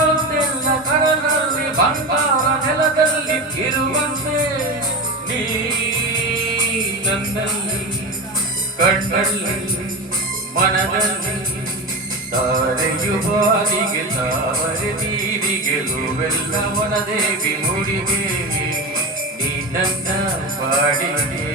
ಮುತ್ತೆಲ್ಲ ಕರದಲ್ಲಿ ಬಂಗಾರ ನೆಲದಲ್ಲಿ ಇರುವಂತೆ ನೀ ನನ್ನಲ್ಲಿ ಕಣ್ಣಲ್ಲಿ ಮನದಲ್ಲಿ ತಾರೆಯು ಬಾಲಿಗೆ ತಾವರೆ ನೀರಿಗೆ ಹೂವೆಲ್ಲವನ ದೇವಿ ಮುಡಿಗೆ ನೀ ನನ್ನ ಬಾಡಿಗೆ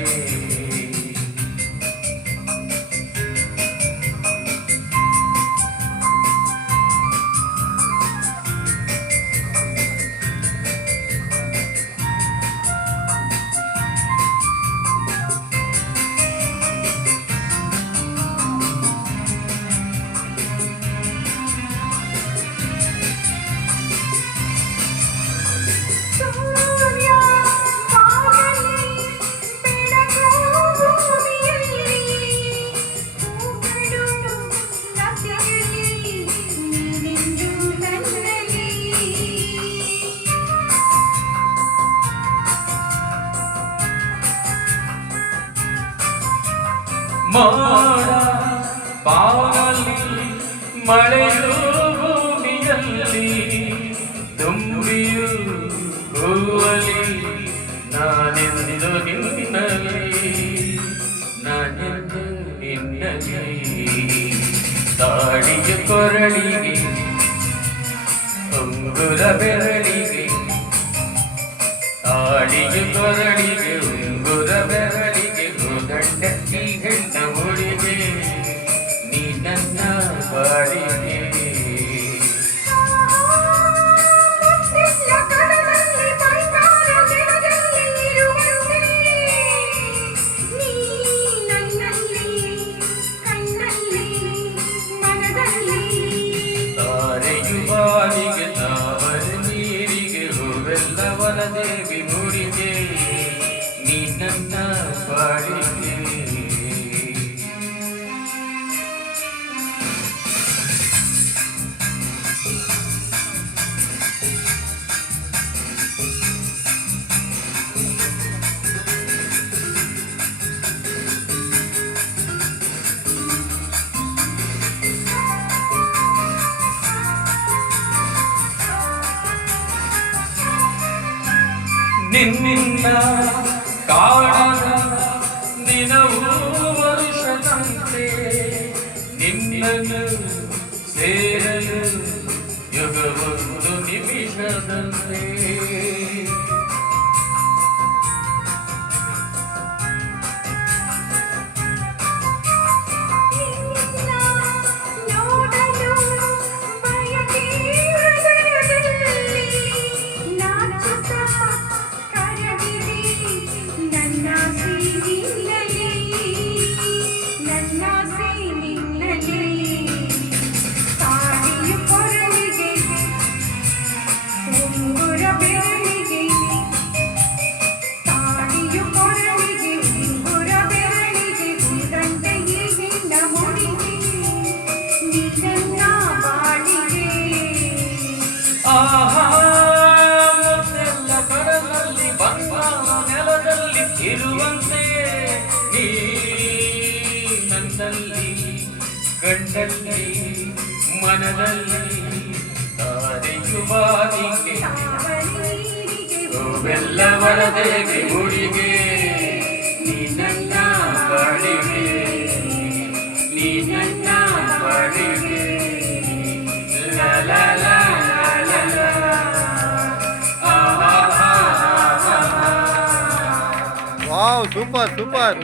ಮೋಡ ಬಾವಲಿ ಮಳೆಯು ಭೂಮಿಯಲ್ಲಿ ತುಂಬಿಯು ಹೂವಲಿ ನಾನೆಂದು ನಿನ್ನಲಿ ನಾನೆಂದು ನಿನ್ನಲಿ ತಾಡಿಯ ಕೊರಳಿಗೆ ಉಂಗುರ ಬೆರಳಿಗೆ ತಾಡಿಯ ಕೊರಳಿಗೆ ಉಂಗುರ ಬೆರಳಿಗೆ ದಂಡಕ್ಕಿ ಹೆಣ್ಣ ಮುಡಿಗೆ ನೀ ನನ್ನ ಬಾಡಿಗೆ ತಾರೆಯು ಬಾಲಿಗೆ ತಾವರ ನೀರಿಗೆ ಹೂವೆಲ್ಲವನ ದೇವಿ ಮುಡಿಗೆ ನೀ ನನ್ನ ಬಾಡಿಗೆ ನಿನ್ನ ಕಾಣದ ದಿನವೂ ವರುಷದಂತೆ ನಿನ್ನನ್ನು ಸೇರಲು ಯುಗವೊಂದು ನಿಮಿಷದಂತೆ ಮುತ್ತೆಲ್ಲ ಕರದಲ್ಲಿ ಬಂಗಾರ ನೆಲದಲ್ಲಿ ಇರುವಂತೆ ನೀ ನನ್ನಲ್ಲಿ ಗಂಡಲ್ಲಿ ಮನದಲ್ಲಿ ತಾರೆಯು ಬಾಲಿಗೆ ಹೂವೆಲ್ಲವರ ದೇವಿ ಮುಡಿಗೆ ನೀ ನನ್ನ ಬಾಡಿಗೆ ನೀ ನನ್ನ ಬಾಡಿಗೆ ಲಾ ಲಾ ಲಾ. Wow, super super.